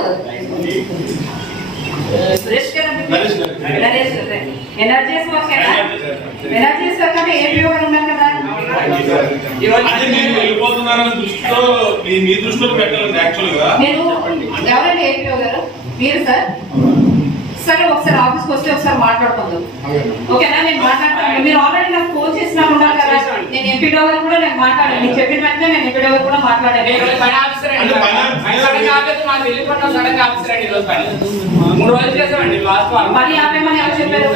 ఎనర్జీస్ వర్క్ ఎనర్జీస్ వర్క్ అంటే ఏపీ ఉన్నారు కదా. అంటే మీరు వెళ్ళిపోతున్నారన్న దృష్టితో మీ దృష్టిలో పెట్టాలండి యాక్చువల్ గా. నేను ఎవరండి ఏపీ గారు? మీరు సార్? సరే ఒకసారి ఆఫీస్కి వస్తే ఒకసారి మాట్లాడుకుందాం. ఓకేనా? నేను మాట్లాడతాను. మీరు ఆల్రెడీ నాకు ఫోన్ చేసినా ఉన్నారు కదా. నేను ఎంపీడో గారు కూడా నేను మాట్లాడాను. నేను చెప్పిన వెంటనే నేను ఎంపీడో గారు కూడా మాట్లాడాను. పని ఆపేమని ఎవరు చెప్పారు?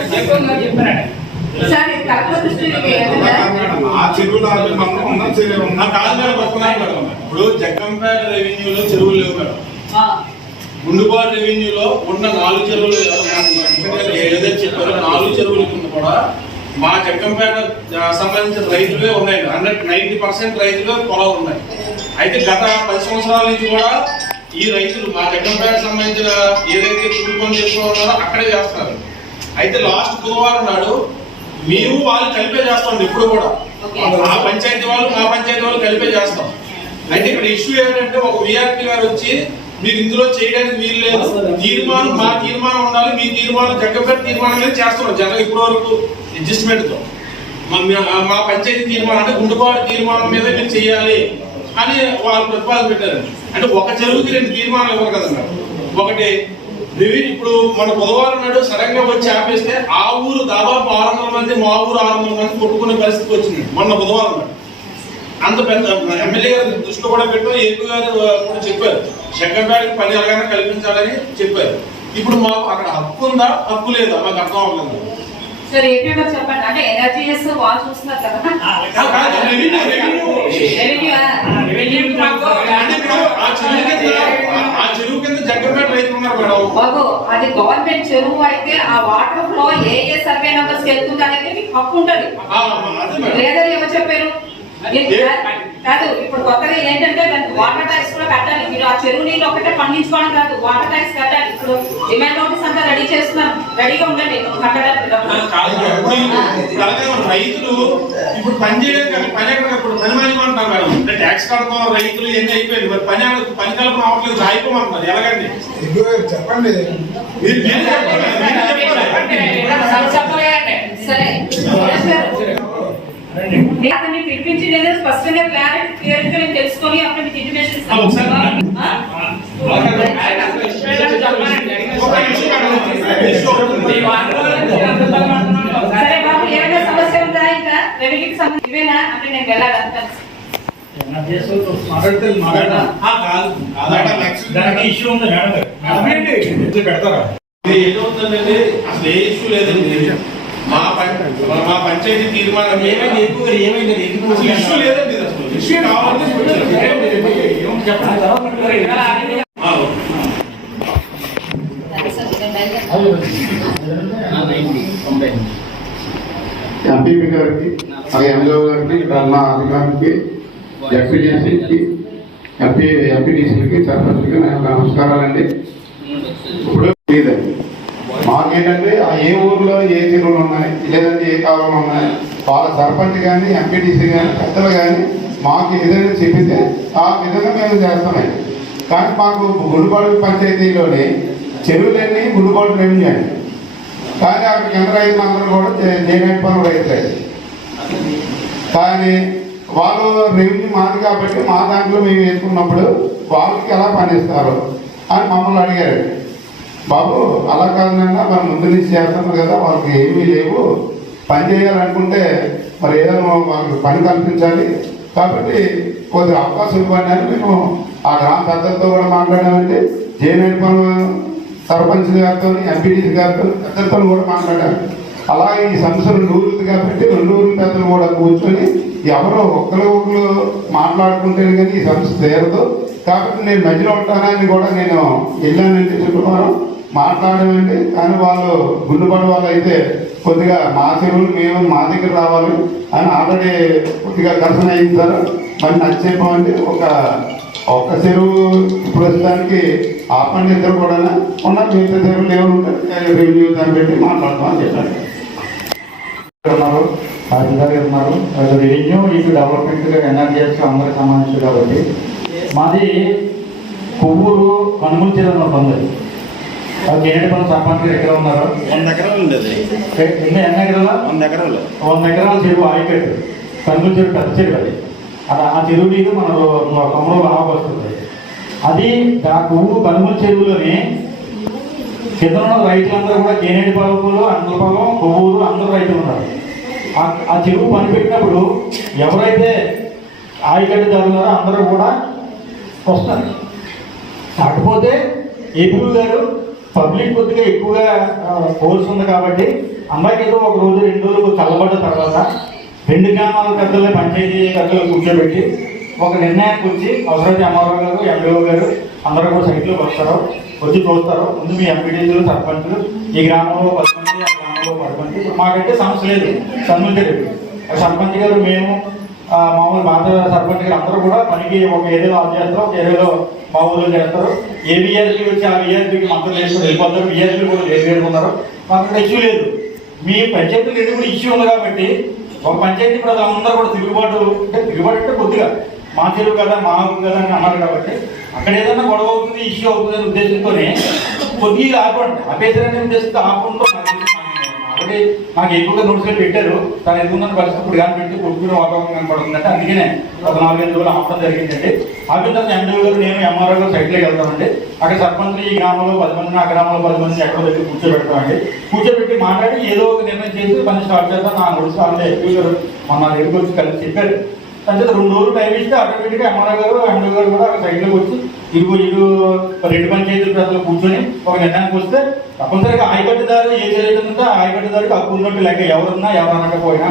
సార్ ఇది కలెక్టర్ దృష్టికి ఆ చెరువులు ఇప్పుడు జగ్గంపేట రెవెన్యూలో చెరువులు లేవు మేడం. గుండుబాటు రెవెన్యూలో ఉన్న 4 చెరువులు ఏదైతే చెప్పారో 4 చెరువుల కింద కూడా మా జగ్గంపేట సంబంధించిన రైతులే ఉన్నాయి. 90% రైతులు పొలాలు ఉన్నాయి. అయితే గత 10 సంవత్సరాల నుంచి కూడా ఈ రైతులు మా జగ్గంపేట సంబంధించిన ఏదైతే కూలి పనులు చేస్తూ ఉన్నారో అక్కడే చేస్తారు. అయితే లాస్ట్ గురువారం నాడు మేము వాళ్ళు కలిపే చేస్తాం. ఇప్పుడు కూడా ఆ పంచాయతీ వాళ్ళు మా పంచాయతీ వాళ్ళు కలిపే చేస్తాం. అయితే ఇక్కడ ఇష్యూ ఏంటంటే ఒక విఆర్పీ గారు వచ్చి మీరు ఇందులో చేయడానికి వీలు లేదు, తీర్మానం మా తీర్మానం ఉండాలి, మీ తీర్మానం జగ్గంపేట తీర్మానం మీద చేస్తున్నాం. జనరల్ ఇప్పటి వరకు అడ్జస్ట్మెంట్ తో మా పంచాయతీ తీర్మానం అంటే గుండుపాడు తీర్మానం మీద మీరు చేయాలి అని వాళ్ళు ప్రతిపాదన పెట్టారు. అంటే ఒక చెరువుకి 2 తీర్మానాలు ఇవ్వరు కదా. ఒకటి ఇప్పుడు మన బుధవారం నాడు సడన్ గా వచ్చి ఆపేస్తే ఆ ఊరు దాదాపు 600 మంది, మా ఊరు 600 మంది కొట్టుకునే పరిస్థితి వచ్చింది మొన్న బుధవారం నాడు. అంత పెద్ద ఎమ్మెల్యే గారు దృష్టిలో కూడా పెట్టాం, ఏపీ గారు కూడా చెప్పారు జగ్గంపేటకి పని ఎలాగైనా కల్పించాలని చెప్పారు. ఇప్పుడు మాకు అక్కడ హక్కు ఉందా, హక్కు లేదా మాకు అర్థం అవ్వలేదు. సార్ ఏపీ గారు చెప్పండి. అంటే ఎనర్జీఎస్ వాళ్ళు చూస్తున్నారు కదా. ఆ చెరువు కింద జగ్గంపేట రైతులు ఉన్నారు మేడం. బాబు అది గవర్నమెంట్ చెరువు అయితే ఆ వాటర్ ఫ్లో ఏ సర్వే నెంబర్స్ వెళ్తుంది అనేది మీకు హక్కు ఉంటుంది. లేదని ఎవరు చెప్పారు? కాదు, ఇప్పుడు కొత్తగా ఏంటంటే దానికి వాటర్ ట్యాక్స్ కూడా కట్టాలి. మీరు ఆ చెరువు నీళ్ళు ఒకటే పండించుకోవడం కాదు, వాటర్ ట్యాక్స్ కట్టాలి. ఇప్పుడు డిమాండ్ నోటీస్ అంతా రెడీ చేస్తున్నాం, రెడీగా ఉండండి కట్టడానికి. రైతులు ఇప్పుడు పని చేయడానికి పని ఎక్కడ ఇప్పుడు పని మానేమంటున్నారు మేడం. అంటే ట్యాక్స్ కడతాం, రైతులు ఎన్ని అయిపోయింది, మరి పని కల్పన అవ్వట్లేదు, అయిపోమంటున్నారు. ఎలాగండి చెప్పండి. సరే అతన్ని పిలిపించి నేను స్పష్టంగా క్లియర్గా నేను తెలుసుకొని అక్కడ మీకు ఇంటిమేషన్ ఇస్తాను. సరే బాబు, ఏమైనా సమస్య ఉందా? ఇంకా రెవెన్యూకి సంబంధించి ఇవేనా అంటే నేను వెళ్ళాలి. దానికి ఇష్యూ ఉంది మేడం గారు పెడతారా? ఏదవుతుందంటే అసలు ఏ ఇష్యూ లేదండి. మా పంచాయతీ తీర్మానం ఏమైంది ఎక్కువ ఏమైంది అసలు ఇష్యూ లేదండి. ఇది అసలు ఇష్యూ కావాలని ఎంపీపీ గారికి అలాగే ఎమ్మెల్యే గారికి మా అధికారికి ఎఫ్పీడీసీకి ఎంపీటీసీలకి సర్పంచ్కి నా యొక్క నమస్కారాలండి. ఇప్పుడు లేదండి మాకేంటంటే ఆ ఏ ఊర్లో ఏ చెరువులు ఉన్నాయి లేదంటే ఏ కాలువలు ఉన్నాయి వాళ్ళ సర్పంచ్ కానీ ఎంపీటీసీ కానీ పెద్దలు కానీ మాకు ఏదైనా చెప్పితే ఆ విధంగా మేము చేస్తామండి. కానీ మాకు గుడిపాడు పంచాయతీలోని చెరువులన్నీ గుడిపాడు రెవెన్యూ అండి. కానీ అక్కడ కింద రైతులందరూ కూడా చేయడానికి పనులు రైతులు. కానీ వాళ్ళు రెవెన్యూ మాది కాబట్టి మా దాంట్లో మేము వేసుకున్నప్పుడు వాళ్ళకి ఎలా పనిస్తారు అని మమ్మల్ని అడిగారు. బాబు అలా కాదన్నా మనం ముందు నుంచి చేస్తున్నాం కదా, వాళ్ళకి ఏమీ లేవు, పని చేయాలనుకుంటే మరి ఏదైనా వాళ్ళకి పని కల్పించాలి కాబట్టి కొద్దిగా అవకాశం ఇవ్వండి అని మేము ఆ గ్రామ పెద్దలతో కూడా మాట్లాడామంటే జేనేపల్లి సర్పంచ్ గారితో ఎంపీటీసీ గారితో పెద్దలతో కూడా మాట్లాడాము. అలాగే ఈ సమస్యలు 2 ఊర్లు కాబట్టి 2 ఊర్ల పెద్దలు కూడా కూర్చొని ఎవరో ఒకరు మాట్లాడుకుంటే కానీ ఈ సమస్య తీరదు కాబట్టి నేను మధ్యలో ఉంటానని కూడా నేను వెళ్ళానండి. శుక్రవారం మాట్లాడామండి. కానీ వాళ్ళు గుండుపడి వాళ్ళు అయితే కొద్దిగా మా చెరువులు మేము మా దగ్గర రావాలి అని ఆల్రెడీ కొద్దిగా ఘర్షణ అయింది సార్. మరి నచ్చేపోండి ఒక చెరువు ప్రస్తుతానికి ఆపండి, ఇద్దరు కూడా ఉన్న మిగతా చెరువులు ఏమైనా ఉంటే రెవెన్యూ దాన్ని పెట్టి మాట్లాడతామని చెప్పారు. ఉన్నారు అధికారి ఉన్నారు రెవెన్యూ ఇటు డెవలప్మెంట్ ఎన్ఆర్జీఎస్ అందరికి సంబంధించి కాబట్టి మాది కొవ్వూరు కనుమూలు చెరువు ఉంది. కేనేటిపల్లి సర్పంచ్ గారు ఎక్కడ ఉన్నారు? 100 ఎకరాలు ఉండేది. ఎన్ని ఎకరాలు? 100 ఎకరాలు. 100 ఎకరాల చెరువు ఆయకట్టు కనుమూలు చెరువు పెద్ద చెరువు అది. ఆ చెరువు నీరు మన కొమ్మలో బాగా వస్తుంది. అది కొవ్వు కనుమూలు చెరువులోని కింద ఉన్న రైతులందరూ కూడా కేనేటిపల్లి, అంతలపాలెం, కొవ్వూరు అందరూ రైతులు ఉన్నారు. ఆ చెరువు పనిపెట్టినప్పుడు ఎవరైతే ఆయకట్టుదారున్నారో అందరూ కూడా వస్తారు. కాకపోతే ఏపీ గారు పబ్లిక్ కొద్దిగా ఎక్కువగా కోర్స్ ఉంది కాబట్టి అమ్మాయికి ఏదో 1 రోజు 2 రోజులు చల్లబడ్డ తర్వాత 2 గ్రామాల పెద్దల్ని పంచాయతీ పెద్దలు కూర్చోబెట్టి ఒక నిర్ణయానికి వచ్చి అవసరమైతే ఎంఆర్ఓ గారు ఎంపీఓ గారు అందరూ కూడా సైట్లోకి వస్తారు, వచ్చి చూస్తారు. ముందు మీ ఎంపీటీసీలు సర్పంచులు ఈ గ్రామంలో 10 మంది ఆ గ్రామంలో 10 మంది. ఇప్పుడు మాకంటే సమస్య లేదు, సన్నులు తెలియదు. సర్పంచ్ గారు మేము మామూలు బాధ సర్పంచ్ గారు అందరూ కూడా పనికి ఒక ఏరియాలో ఆఫ్ చేస్తారు, ఒక ఏరియాలో మా ఊళ్ళో చేస్తారు. ఏ విఆర్పీ వచ్చి ఆ విఆర్పీకి మొత్తం చేసుకుని వెళ్ళిపోతారు. విఆర్పీ కూడా వేరు ఉన్నారు. మాకు అక్కడ ఇష్యూ లేదు. మీ పంచాయతీలు ఏది కూడా ఇష్యూ ఉంది కాబట్టి ఒక పంచాయతీ ప్రజలు అందరూ కూడా తిరుగుబాటు అంటే కొద్దిగా మా చెరువు కదా మా ఊరు కదా అని అన్నారు కాబట్టి అక్కడ ఏదైనా గొడవ అవుతుంది ఇష్యూ అవుతుంది అనే ఉద్దేశంతోనే కొద్దిగా ఆపండి అభ్యర్థులనే ఉద్దేశంతో ఆపంలో ఆల్రెడీ నాకు ఎక్కువగా నోట్స్లు పెట్టారు. తను ఎందుకున్న పరిస్థితి ఇప్పుడు కానీ పెట్టి కొట్టుకునే వాతావరణం కనపడుతుందంటే అందుకనే ఒక 4-5 రోజులు ఆపడం జరిగిందండి. ఆపిన తర్వాత ఎండీ గారు నేను ఎంఆర్ఓ గారు సైట్లోకి వెళ్తామండి. అక్కడ సర్పంచ్లు ఈ గ్రామంలో 10 మందిని ఆ గ్రామంలో 10 మందిని ఎక్కడో దగ్గర కూర్చోబెడతామండి. కూర్చోబెట్టి మాట్లాడి ఏదో ఒక నిర్ణయం చేసి పని స్టార్ట్ చేద్దాం. నా నోట్స్ ఆల్రెడీ ఎంపీ గారు మొన్న దగ్గరికి వచ్చి కలిసి చెప్పారు. అంటే 2 రోజులు టైం ఇస్తే ఆటోమేటిక్గా ఎంఆర్ఓ గారు ఎండీ గారు కూడా అక్కడ సైట్లోకి వచ్చి ఇరు 2 పంచాయతీల ప్రజలు కూర్చొని ఒక నిర్ణయానికి వస్తే తప్పనిసరిగా ఆయకట్టుదారు ఏ జరుగుతుందో ఆ ఆయకట్టుదారికి హక్కు ఉన్నట్టు లెక్క ఎవరున్నా ఎవరు అనకపోయినా.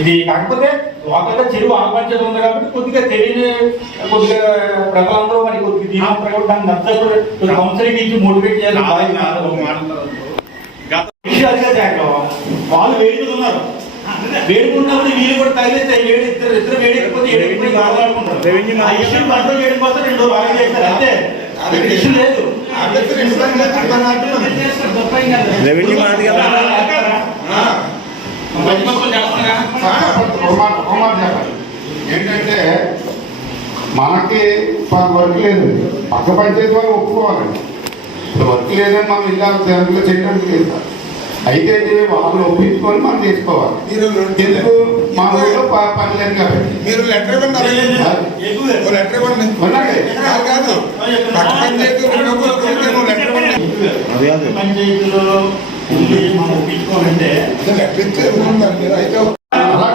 ఇది కాకపోతే లోకల్గా చెరువు ఆపంచేది ఉంది కాబట్టి కొద్దిగా తెలియని కొద్దిగా ప్రజలందరూ మరి కొద్దిగా దీని దాన్ని నచ్చప్పుడు కౌన్సిలింగ్ ఇచ్చి మోటివేట్ చేయాలి. వాళ్ళు వేడుకలు ఉన్నారు, వేడుకున్నప్పుడు వీళ్ళు కూడా తగిలితే ఇద్దరు వేడెక్కిపోతే మాట్లాడుకుంటారు. కంట్రోల్ చేయడం కోసం 2 రోజులు బాగా చేస్తారు అంతే. ఇష్యూ లేదు. రెవెన్యూ మాది కదా. ఏంటంటే మనకి వర్క్ లేదు, పక్క పంచాయతీ వాళ్ళు ఒప్పుకోవాలండి. ఇప్పుడు వర్క్ లేదని మనం ఇల్లు చేయడానికి లేదు. అయితే వాళ్ళు ఒప్పించుకొని మనం తీసుకోవాలి. ఎందుకు మా ఊళ్ళో పని లేదు కాబట్టి మీరు లెటర్ ఇవ్వండి. పంచాయతీలో మనం ఒప్పించుకోవాలంటే అలా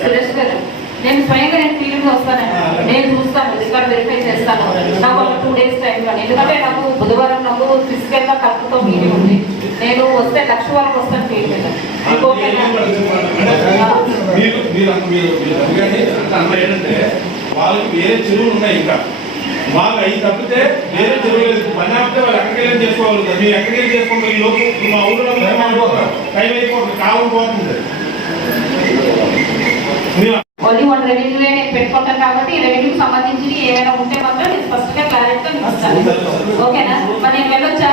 సురేష్ గారు, నేను స్వయంగా నేను ఫీల్డ్ వస్తానండి. నేను చూస్తాను, రికార్డ్ వెరిఫై చేస్తాను. నాకు ఒక 2 days టైం కానీ, ఎందుకంటే నాకు బుధవారం నాకు ఫిజికల్ గా కలుపుతో మీటింగ్ ఉంది. నేను వస్తే 1,00,000 వరకు వస్తాను ఫీల్డ్ మీద. మీకు ఓకేనా? ఏంటంటే వాళ్ళకి వేరే చెరువులు ఉన్నాయి, ఇంకా వాళ్ళు అవి తప్పితే వేరే చెరువు లేదు. పని ఆపితే వాళ్ళు ఎక్కడికి వెళ్ళి చేసుకోవాలి. మీరు ఎక్కడికి వెళ్ళి చేసుకోవాలి? ఈ లోపు మా ఊళ్ళో టైం అయిపోతుంది, కాలం పోతుంది. ఓన్లీ 1 రెవెన్యూ నేను పెట్టుకుంటాను కాబట్టి ఈ రెవెన్యూకి సంబంధించి ఏమైనా ఉంటే మాత్రం నేను ఫస్ట్ గా క్లారిటీగా ఇస్తాను. ఓకేనా? మరి నేను వెళ్ళొచ్చా?